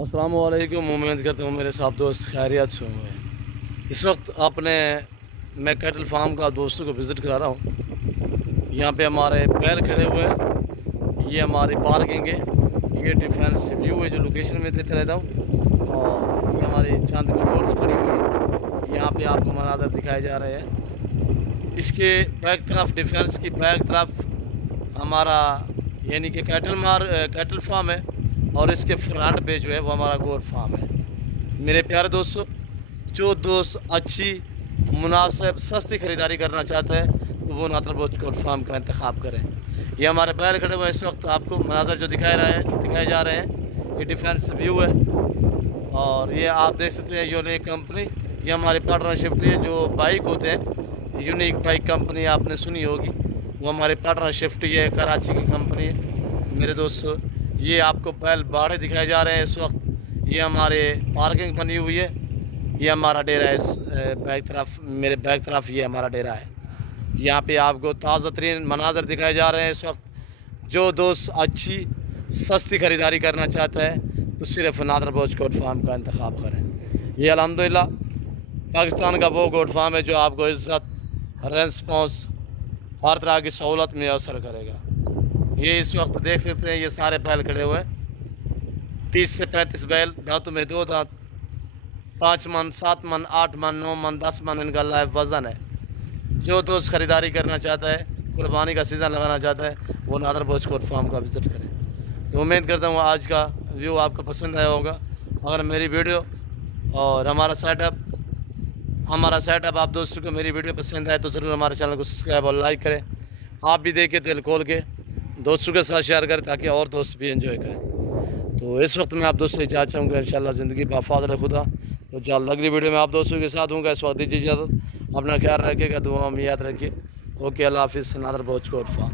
अस्सलाम वालेकुम। उम्मीद करता हूँ मेरे साथ दोस्त खैरियत से होंगे। इस वक्त मैं कैटल फार्म का दोस्तों को विज़िट करा रहा हूँ। यहाँ पे हमारे बैल खड़े हुए हैं, ये हमारी पार्किंग है, ये डिफेंस व्यू है जो लोकेशन में देते रहता हूँ। और ये हमारी चांद की बोट्स खड़ी हुई है, यहाँ पे आपको मनाज़र दिखाए जा रहे हैं। इसके बैक तरफ डिफेंस की बैक तरफ हमारा यानी कि कैटल फार्म है और इसके फ्रंट पे जो है वो हमारा गोट फार्म है। मेरे प्यारे दोस्तों, जो दोस्त अच्छी मुनासिब सस्ती ख़रीदारी करना चाहते हैं तो वो नातर बोच गोट फार्म का इंतखाब करें। ये हमारे बैल खड़े हुए इस वक्त आपको मनाजर जो दिखाए जा रहे हैं, ये डिफेंस व्यू है। और ये आप देख सकते हैं यूनिक कंपनी, ये हमारी पार्टनरशिप है। जो बाइक होते हैं यूनिक बाइक कंपनी आपने सुनी होगी, वो हमारी पार्टनरशिप है, कराची की कंपनी है। मेरे दोस्तों, ये आपको बैल बाड़े दिखाए जा रहे हैं इस वक्त। ये हमारे पार्किंग बनी हुई है, ये हमारा डेरा है। इस मेरे बैक तरफ ये हमारा डेरा है। यहाँ पे आपको ताज़ा तरीन मनाजर दिखाए जा रहे हैं इस वक्त। जो दोस्त अच्छी सस्ती ख़रीदारी करना चाहता है तो सिर्फ नादर बोच गोट फार्म का इंतखाब करें। ये अल्हम्दुलिल्लाह पाकिस्तान का वो गोट फार्म है जो आपको इज़्ज़त, रेस्पॉन्स, हर तरह की सहूलत में असर करेगा। ये इस वक्त देख सकते हैं, ये सारे बैल खड़े हुए हैं। 30 से 35 बैल, दांतों में 2 दांत, 5 मन, 7 मन, 8 मन, 9 मन, 10 मन इनका लाइव वज़न है। जो दोस्त ख़रीदारी करना चाहता है, कुर्बानी का सीज़न लगाना चाहता है, वो नादर बोच गोट फार्म का विज़िट करें। तो उम्मीद करता हूँ आज का व्यू आपको पसंद आया होगा। अगर मेरी वीडियो और हमारा सेटअप आप दोस्तों को मेरी वीडियो पसंद आए तो ज़रूर हमारे चैनल को सब्सक्राइब और लाइक करें। आप भी देखें दिल खोल के, दोस्तों के साथ शेयर करें ताकि और दोस्त भी एंजॉय करें। तो इस वक्त मैं आप दोस्तों से इजाज़त चाहूँगा, इंशाल्लाह ज़िंदगी बाफ़ाज़िल खुदा। तो जल्द अगली वीडियो में आप दोस्तों के साथ हूँगा। इस वक्त दीजिए इजाज़त, अपना ख्याल रखिएगा, दुआ में याद रखिए। ओके, अल्लाह हाफ़िज़। नादर बोच गोट फार्म।